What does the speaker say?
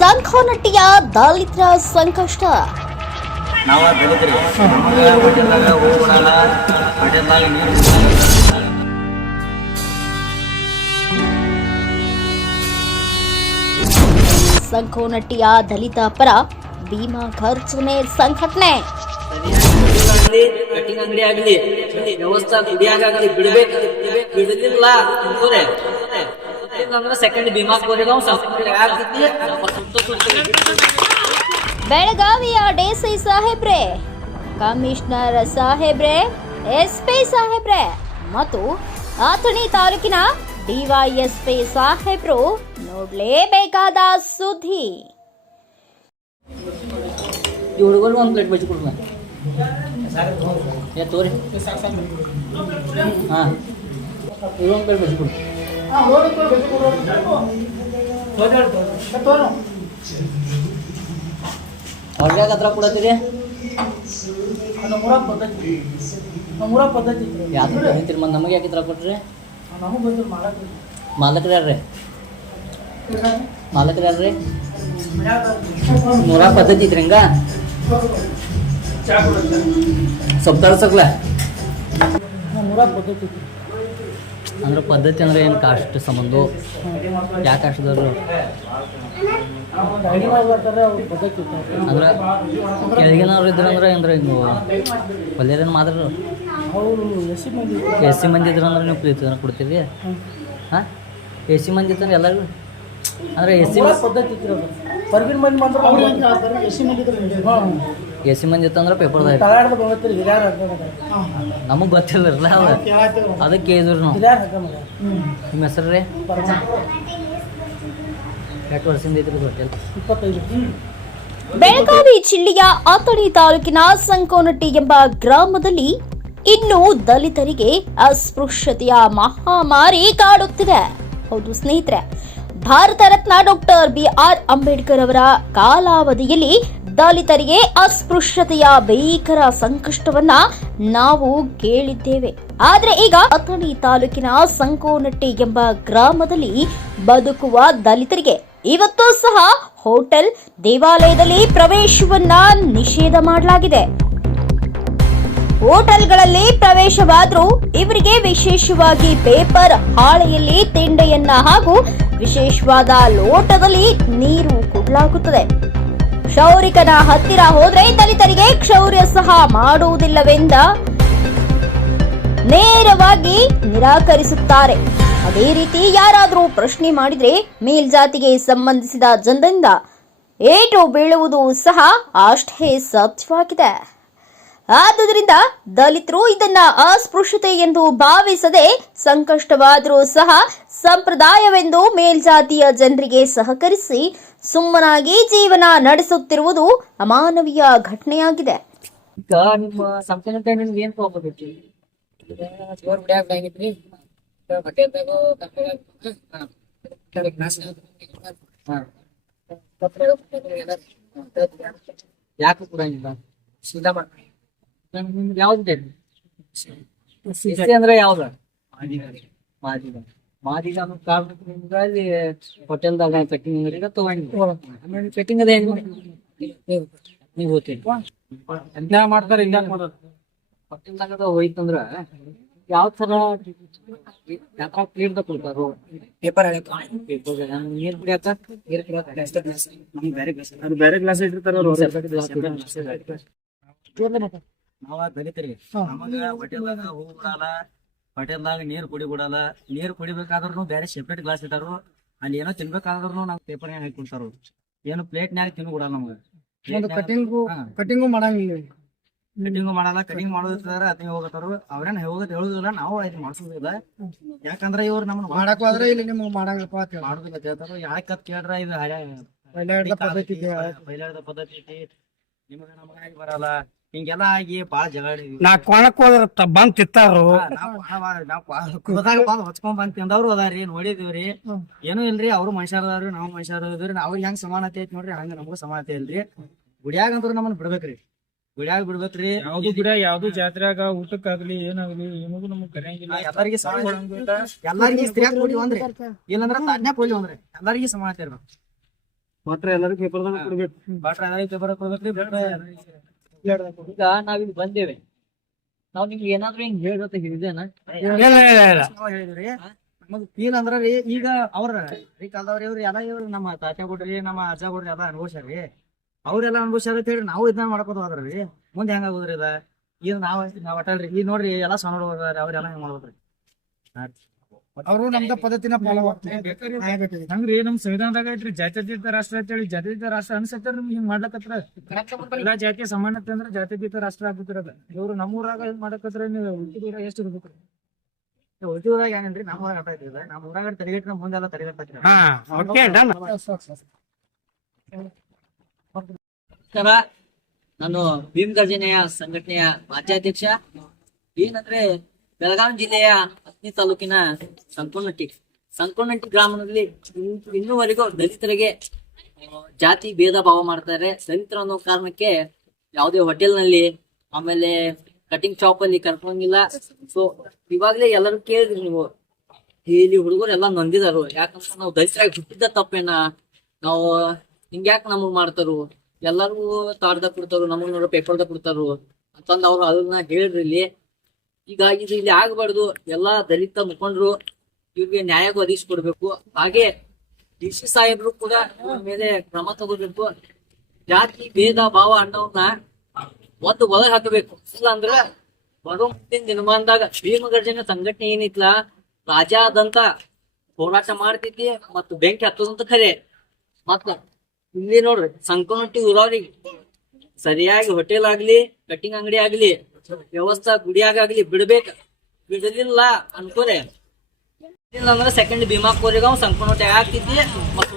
ಸಂಖನಟ್ಟಿಯ ದಲಿತರ ಸಂಕಷ್ಟ. ನಾವ ಬೆಳಗ್ರಿ ಹೋಟೆಲ್ದಾಗ ಹೋಗ್ಬಿಡಲ್ಲ ಹೋಟೆಲ್ದಾಗ ನೀರು ಸಂಖೋನಟ್ಟಿಯ ದಲಿತ ಪರ ಭೀಮಾ ಖರ್ಚುನೆ ಸಂಘಟನೆ. ಆಗಲಿ ಕಟಿಂಗ್ ಅಂಗಡಿ ಆಗಲಿ ವ್ಯವಸ್ಥೆ ಕುಡಿಯಾಗಲಿ ಬಿಡ್ಬೇಕು. ಬಿಡಲಿಲ್ಲ ಅಂತಂದ್ರೆ ಸೆಕೆಂಡ್ ಭೀಮಾ ಕೋರಿಗೆ ಅವ್ನು ಸಬ್ಸಿಡಿ ಆಗ್ತೈತಿ. ನಮ್ಮ ಸಂತೋಷ ಬೆಳಗಾವಿಯ ಡಿಸಿ ಸಾಹೇಬ್ರೆ ಕಮಿಷನರ್ ಸಾಹೇಬ್ರೆ ಎಸ್ಪಿ ಸಾಹೇಬ್ರೆ ಮತ್ತು ಅಥಣಿ ತಾಲೂಕಿನ ಡಿವೈಎಸ್ಪಿ ಸಾಹೇಬ್ರು ನೋಡ್ಲೇಬೇಕಾದ ಸುದ್ದಿ. ಈ ಹುಡುಗರು ಒಂದು ಪ್ಲೇಟ್ ಬಜ್ಜಿ ಕೊಡ್ಬೇಕು ಏ ತೋರಿ. ಹಾಂ. ಪ್ಲೇಟ್ ಬಜ್ಜಿ ಕೊಡು ಅವ್ರಿಗೆ ಹತ್ರ ಕೊಡತ್ತೀರಿ ನಮ್ಮೂರ ಪದ್ಧತಿ. ನಮ್ಮೂರ ಪದ್ಧತಿ. ಹೇಳ್ತೀರಿ ಮತ್ತೆ ನಮಗೆ ಯಾಕೆ ಹತ್ರ ಕೊಟ್ರಿ? ನಮಗೂ ಬಂದ್ರು ಮಾಡಕ್ಕೆ ಮಾಲಕ್ರು ಯಾರ್ರಿ? ಮಾಲಕ್ರು ಯಾರ್ರಿ? ನೂರ ಪದ್ಧತಿ ಐತ್ರಿ ಹಂಗ? ಸ್ವಲ್ಪ ತಳ್ಸಕ್ಲ ನಮ್ಮೂರ ಪದ್ಧತಿ ಅಂದ್ರೆ ಪದ್ಧತಿ ಅಂದ್ರೆ ಏನು ಕಾಸ್ಟ್ ಸಂಬಂಧ? ಯಾಕೆ ಕಾಸ್ಟ್ದವ್ರು? ಅಂದ್ರೆ ಕೆಳಗಿನವ್ರು ಇದ್ರ ಅಂದ್ರೆ ಅಂದ್ರೆ ಹಿಂಗೆ ಒಳ್ಳೆಯರೇನು ಮಾತ್ರ ಅವರು ಎಸಿ ಮಂದಿ ಎ ಸಿ ಮಂದಿ ಇದ್ರೆ ಅಂದ್ರೆ ನೀವು ಪ್ರೀತಿ ಕೊಡ್ತೀರಿ? ಹಾಂ? ಎ ಸಿ ಮಂದಿ ಇದ್ರೆ ಎಲ್ಲರಿಗೂ ಅಂದ್ರೆ ಎ ಸಿ ಪದ್ಧತಿ ಹೊರಗಿನ ಮಂದಿ ಮಾತ್ರ ಎ ಸಿ ಮಂದಿ ಇತ್ತಂದ್ರೆ ಪೇಪರ್ದಾಗ ಬಂಗತ್ರಿ ನಮಗೆ ಗೊತ್ತಿಲ್ಲರಲ್ಲ ಅವ ಅದಕ್ಕೆ ಕೇಳಿದ್ರು ನಾವು. ನಿಮ್ಮ ಹೆಸರು ರೀ? ಎಷ್ಟು ವರ್ಷದಿಂದ ಐತ್ರಿ ಹೋಟೆಲ್? ಬೆಳಗಾವಿ ಜಿಲ್ಲೆಯ ಅಥಣಿ ತಾಲೂಕಿನ ಸಂಕೋನಟ್ಟಿ ಎಂಬ ಗ್ರಾಮದಲ್ಲಿ ಇನ್ನು ದಲಿತರಿಗೆ ಅಸ್ಪೃಶ್ಯತೆಯ ಮಹಾಮಾರಿ ಕಾಡುತ್ತಿದೆ. ಹೌದು ಸ್ನೇಹಿತರೆ Bharat Ratna doctor B R Ambedkar ಅವರ ಕಾಲಾವಧಿಯಲ್ಲಿ ದಲಿತರಿಗೆ ಅಸ್ಪೃಶ್ಯತೆಯ ಭೀಕರ ಸಂಕಷ್ಟವನ್ನ ನಾವು ಕೇಳಿದ್ದೇವೆ. ಆದ್ರೆ ಈಗ ಅಥಣಿ ತಾಲೂಕಿನ ಸಂಕೋನಟ್ಟಿ ಎಂಬ ಗ್ರಾಮದಲ್ಲಿ ಬದುಕುವ ದಲಿತರಿಗೆ ಇವತ್ತು ಸಹ ಹೋಟೆಲ್ ದೇವಾಲಯದಲ್ಲಿ ಪ್ರವೇಶವನ್ನ ನಿಷೇಧ ಮಾಡಲಾಗಿದೆ. ಹೋಟೆಲ್ಗಳಲ್ಲಿ ಪ್ರವೇಶವಾದ್ರೂ ಇವರಿಗೆ ವಿಶೇಷವಾಗಿ ಪೇಪರ್ ಹಾಳೆಯಲ್ಲಿ ತಿಂಡೆಯನ್ನ ಹಾಗೂ ವಿಶೇಷವಾದ ಲೋಟದಲ್ಲಿ ನೀರು ಕೊಡಲಾಗುತ್ತದೆ. ಕ್ಷೌರಿಕನ ಹತ್ತಿರ ಹೋದ್ರೆ ದಲಿತರಿಗೆ ಕ್ಷೌರ್ಯ ಸಹ ಮಾಡುವುದಿಲ್ಲವೆಂದ ನೇರವಾಗಿ ನಿರಾಕರಿಸುತ್ತಾರೆ. ಅದೇ ರೀತಿ ಯಾರಾದರೂ ಪ್ರಶ್ನೆ ಮಾಡಿದ್ರೆ ಮೇಲ್ಜಾತಿಗೆ ಸಂಬಂಧಿಸಿದ ಜನರಿಂದ ಏಟು ಬೀಳುವುದು ಸಹ ಅಷ್ಟೇ ಸತ್ಯವಾಗಿದೆ ಆದುದರಿಂದ ದಲಿತರು ಇದನ್ನ ಅಸ್ಪೃಶ್ಯತೆ ಎಂದು ಭಾವಿಸದೆ ಸಂಕಷ್ಟವಾದರೂ ಸಹ ಸಂಪ್ರದಾಯವೆಂದು ಮೇಲ್ಜಾತಿಯ ಜನರಿಗೆ ಸಹಕರಿಸಿ ಸುಮ್ಮನಾಗಿ ಜೀವನ ನಡೆಸುತ್ತಿರುವುದು ಅಮಾನವೀಯ ಘಟನೆಯಾಗಿದೆ. ಯಾಕೆ ಕೂಡ ನಿಮ್ಗೆ ಯಾವ್ದು ಬೇಕು? ಸಿಸಿ ಅಂದ್ರೆ ಯಾವ್ದು? ಮಾದಿಗ. ಮಾದಿಗ ಅನ್ನೋ ಕಾರಣಕ್ಕೆ ನಿಮ್ಗೆ ಅಲ್ಲಿ ಹೋಟೆಲ್ದಾಗ ಕಟ್ಟಿಂಗ್ ಅಂಗಡಿಗೆ ಆಮೇಲೆ ಕಟ್ಟಿಂಗ್ ಅದೇ ನೀವು ಹೋಗ್ತೀನಿ ಎಂತ ಮಾಡ್ತಾರೆ ಇಲ್ಲ ಮಾಡೋದು ಹೋಟೆಲ್ದಾಗ ಹೋಯ್ತಂದ್ರ ಯಾವ ತರ ಯಾಕ ಕ್ಲೀನ್ ಕೊಡ್ತಾರೋ? ಪೇಪರ್ ನೀರ್ ಕುಡಿಯಾಕ ನೀರ್ ಕುಡಿಯೋಕೆ ಬೇರೆ ಗ್ಲಾಸ್ ಇಟ್ಟಿರ್ತಾರ. ನಾವ ಬೆಳಿತೀರಿ ನಮಗ ಹೋಟೆಲ್ದಾಗ ಹೋಗ್ಬಿಡಲ್ಲ ಹೋಟೆಲ್ದಾಗ ನೀರ್ ಕುಡಿ ಬಿಡಲ್ಲ. ನೀರ್ ಕುಡಿಬೇಕಾದ್ರೂ ಬೇರೆ ಸೆಪರೇಟ್ ಗ್ಲಾಸ್ ಇಟ್ಟಾರು. ಅಲ್ಲಿ ಏನೋ ತಿನ್ಬೇಕಾದ್ರೂ ನಾವ್ ಪೇಪರ್ ಹಾಕಿ ಕೊಡ್ತಾರು. ಏನು ಪ್ಲೇಟ್ನ್ಯಾಗ ತಿನ್ ಬಿಡಲ್ಲ ನಮ್ಗೆ. ಕಟಿಂಗು ಕಟಿಂಗು ಮಾಡಂಗಿಲ್ಲ ಕಟಿಂಗ್ ಮಾಡಲ್ಲ ಕಟಿಂಗ್ ಮಾಡೋದಿರ್ತಾರ ಅದನ್ನ ಹೋಗತ್ತಾರು. ಅವ್ರೇನ್ ಹೋಗೋದ್ ಹೇಳುದಿಲ್ಲ ನಾವು ಇದು ಮಾಡ್ಸೋದಿಲ್ಲ. ಯಾಕಂದ್ರ ಇವ್ರು ಮಾಡಕ್ ಹೋದ್ರೆ ಇಲ್ಲಿ ನಿಮ್ಗೆ ಮಾಡಂಗಪ್ಪ. ಮಾಡೋದಿಲ್ಲ ಕೇಳ್ರ ಇದು ಹಳೆ ಪದ್ಧತಿ ಐತಿ. ನಿಮಗ ನಮಗಾಗಿ ಬರಲ್ಲ. ಹಿಂಗೆಲ್ಲ ಆಗಿ ಬಾಳ ಜಗಳಿ ನಾ ಕೊಳಕ್ ಹೋದ್ರ ತ- ಬಂದ್ ತಿತ್ತಾರು ಬಂದ್ ಹೊಚ್ಕೊಂಡ್ ಬಂದ್ ತಿಂದವ್ರು ಅದಾರಿ ನೋಡಿದಿವ್ರಿ ಏನೂ ಇಲ್ರಿ ಅವ್ರು ಮನುಷ್ಯರದವ್ರಿ ನಾವು ಮನುಷ್ಯರ ಅವ್ರಿಗೆ ಹೆಂಗ್ ಸಮಾನತೆ ಐತಿ ನೋಡ್ರಿ ಹಂಗ ನಮಗೂ ಸಮಾನತೆ ಇಲ್ರಿ. ಗುಡಿಯಾಗ ಅಂದ್ರ ನಮ್ಮನ್ನ ಬಿಡ್ಬೇಕ್ರಿ. ಗುಡಿಯಾಗ ಬಿಡ್ಬೇಕ್ರಿ. ಯಾವ್ದು ಗಿಡ ಯಾವ್ದು ಜಾತ್ರೆಗ ಊಟಕ್ಕಾಗ್ಲಿ ಏನಾಗ್ಲಿ ಏನಿಗೂ ನಮಗ್ ಕರೆಯಂಗಿಲ್ಲ. ಎಲ್ಲರಿಗೆ ಸಮಾನ ಎಲ್ಲಾರ್ಗಿ ಸ್ತ್ರೀಯಾಗ ಕೊಡಿ ಒಂದ್ರಿ. ಇಲ್ಲಂದ್ರ ತಾಡ್ನ್ಯಾಗ ಕೊಡಿ ಒಂದ್ರಿ. ಎಲ್ಲರಿಗೆ ಸಮಾನತೆ ಇರ್ಬೇಕು. ಕೊಟ್ರೆ ಎಲ್ಲರಿಗೂ ಪೇಪರ್ದಾಗ ಕೊಡ್ಬೇಕು. ಬಾಟ್ರ ಪೇಪರ್ ಕೊಡ್ಬೇಕ್ರಿ ಬಿಟ್ರೆ ಈಗ ನಾವಿಲ್ಲಿ ಬಂದೇವೆ. ನಾವ್ ನಿಮ್ಗೆ ಏನಾದ್ರು ಹಿಂಗ್ ಹೇಳ್ರತ್ತ ಹೇಳಿದೇನ ನಾವ್ ಹೇಳಿದ್ರಿ. ನಮಗ್ ಫೀಲ್ ಅಂದ್ರ ರೀ ಈಗ ಅವ್ರ ಈ ಕಾಲದವ್ರ ಇವ್ರು ಎಲ್ಲ ಇವ್ರು ನಮ್ಮ ತಾತ ಕೊಡ್ರಿ ನಮ್ಮ ಅಜ್ಜ ಕೊಡ್ರಿ ಅದ ಅನುಭವಿಸ್ರಿ ಅವ್ರೆಲ್ಲ ಅನುಭವಿಸ್ಯಾರ ಅಂತ ಹೇಳಿ ನಾವು ಇದನ್ನ ಮಾಡ್ಕೋತ ಹೋದ್ರಿ ಮುಂದೆ ಹೆಂಗಾಗೋದ್ರಿ ಇದ? ಈಗ ನಾವ್ ನಾವ್ ಅಟಲ್ರಿ ಈಗ ನೋಡ್ರಿ ಎಲ್ಲಾ ಸಣ್ಣ ಹುಡುಗರು ಅವ್ರೆಲ್ಲ ಹೆಂಗ್ ಮಾಡ್ಬೇಕ್ರಿ? ಅವರು ನಮ್ದ ಪದ್ಧತಿನ ಫಾಲೋ ಮಾಡ್ತಾರೆ ಹಂಗ್ರಿ ನಮ್ ಸಂವಿಧಾನದಾಗ ಐತ್ರಿ ಜಾತ್ಯತೀತ ರಾಷ್ಟ್ರ ಅಂತ ಹೇಳಿ ಜಾತ್ಯತೀತ ರಾಷ್ಟ್ರ ಅನ್ಸತ್ತ ನಿಮ್ಗೆ ಹಿಂಗ್ ಮಾಡ್ಲಕತ್ರ. ಎಲ್ಲಾ ಜಾತಿಯ ಸಮಾನತೆ ಅಂದ್ರೆ ಜಾತ್ಯತೀತ ರಾಷ್ಟ್ರ ಆಗ್ಬಿಟ್ಟಿರೋದ ಇವ್ರು ನಮ್ಮೂರಾಗ ಹಿಂಗ್ ಮಾಡಕತ್ರ ನೀವು ಉಳ್ಕಿದೂರ ಎಷ್ಟು ಇರ್ಬೇಕ್ರಿ ಉಳಿದೂರಾಗ ನಮ್ಮ ಊರಾಗ ಆಟ ನಮ್ಮ ಊರಾಗ ಮುಂದೆಲ್ಲ ನಮಸ್ಕಾರ. ನಾನು ಭೀಮ್ ಗರ್ಜನೆಯ ಸಂಘಟನೆಯ ರಾಜ್ಯಾಧ್ಯಕ್ಷ ಏನಂದ್ರೆ ಬೆಳಗಾವಿ ಜಿಲ್ಲೆಯ ಹತ್ನಿ ತಾಲೂಕಿನ ಸಂಕೋನಟ್ಟಿ ಸಂಕೋನಟ್ಟಿ ಗ್ರಾಮದಲ್ಲಿ ಇನ್- ಇನ್ನೂವರೆಗೂ ದಲಿತರಿಗೆ ಜಾತಿ ಭೇದ ಭಾವ ಮಾಡ್ತಾರೆ. ದಲಿತರು ಅನ್ನೋ ಕಾರಣಕ್ಕೆ ಯಾವುದೇ ಹೋಟೆಲ್ನಲ್ಲಿ, ಆಮೇಲೆ ಕಟಿಂಗ್ ಶಾಪ್ ಅಲ್ಲಿ ಕರ್ಕೊಂಗಿಲ್ಲ. ಸೊ ಇವಾಗಲೇ ಎಲ್ಲರೂ ಕೇಳಿದ್ರಿ ನೀವು. ಇಲ್ಲಿ ಹುಡುಗರು ಎಲ್ಲ ನೊಂದಿದಾರು. ಯಾಕಂದ್ರೆ ನಾವು ದಲಿತರಾಗಿ ಹುಟ್ಟಿದ್ದ ತಪ್ಪೇನ? ನಾವು ಹಿಂಗ್ಯಾಕ್ ನಮಗ್ ಮಾಡ್ತಾರು? ಎಲ್ಲಾರು ತಾಡ್ದಾಗ ಕೊಡ್ತಾರು, ನಮಗ್ ನೋಡೋ ಪೇಪರ್ದಾಗ ಕೊಡ್ತಾರು ಅಂತಂದ್ ಅವ್ರು ಅದನ್ನ ಹೇಳ್ರಿ ಇಲ್ಲಿ. ಈಗ ಇದು ಇಲ್ಲಿ ಆಗಬಾರ್ದು. ಎಲ್ಲಾ ದಲಿತ ಮುಖಂಡರು ಇವ್ರಿಗೆ ನ್ಯಾಯ ಒದಗಿಸ್ಕೊಡ್ಬೇಕು ಹಾಗೆ ಡಿ ಸಿ ಸಾಹೇಬ್ರು ಕೂಡ ಮೇಲೆ ಕ್ರಮ ತಗೋಬೇಕು. ಜಾತಿ, ಭೇದ, ಭಾವ ಅನ್ನೋನ್ನ ಒಂದು ಒಳಗೆ ಹಾಕಬೇಕು. ಇಲ್ಲ ಅಂದ್ರ ಬರೋ ಮುಂದಿನ ದಿನಮಾನದಾಗ ಭೀಮಗರ್ಜನ ಸಂಘಟನೆ ಏನಿತ್ಲ ರಾಜಾದಂತ ಹೋರಾಟ ಮಾಡ್ತೈತಿ ಮತ್ತು ಬೆಂಕಿ ಹತ್ತದಂತ ಖರೆ ಮತ್ತ ಇಲ್ಲಿ ನೋಡ್ರಿ ಸಂಕನಟ್ಟಿ ಊರವ್ರಿಗೆ ಸರಿಯಾಗಿ ಹೋಟೆಲ್ ಆಗ್ಲಿ ಕಟ್ಟಿಂಗ್ ಅಂಗಡಿ ಆಗ್ಲಿ ವ್ಯವಸ್ಥಾ ಗುಡಿಯಾಗ ಆಗ್ಲಿ ಬಿಡ್ಬೇಕ. ಬಿಡಲಿಲ್ಲ ಅನ್ಕೋರೆ ಇಲ್ಲ ಅಂದ್ರೆ ಸೆಕೆಂಡ್ ಭೀಮಾ ಕೋರಿಗಾವ್ ಸಂಪೂರ್ಣ ಮತ್ತು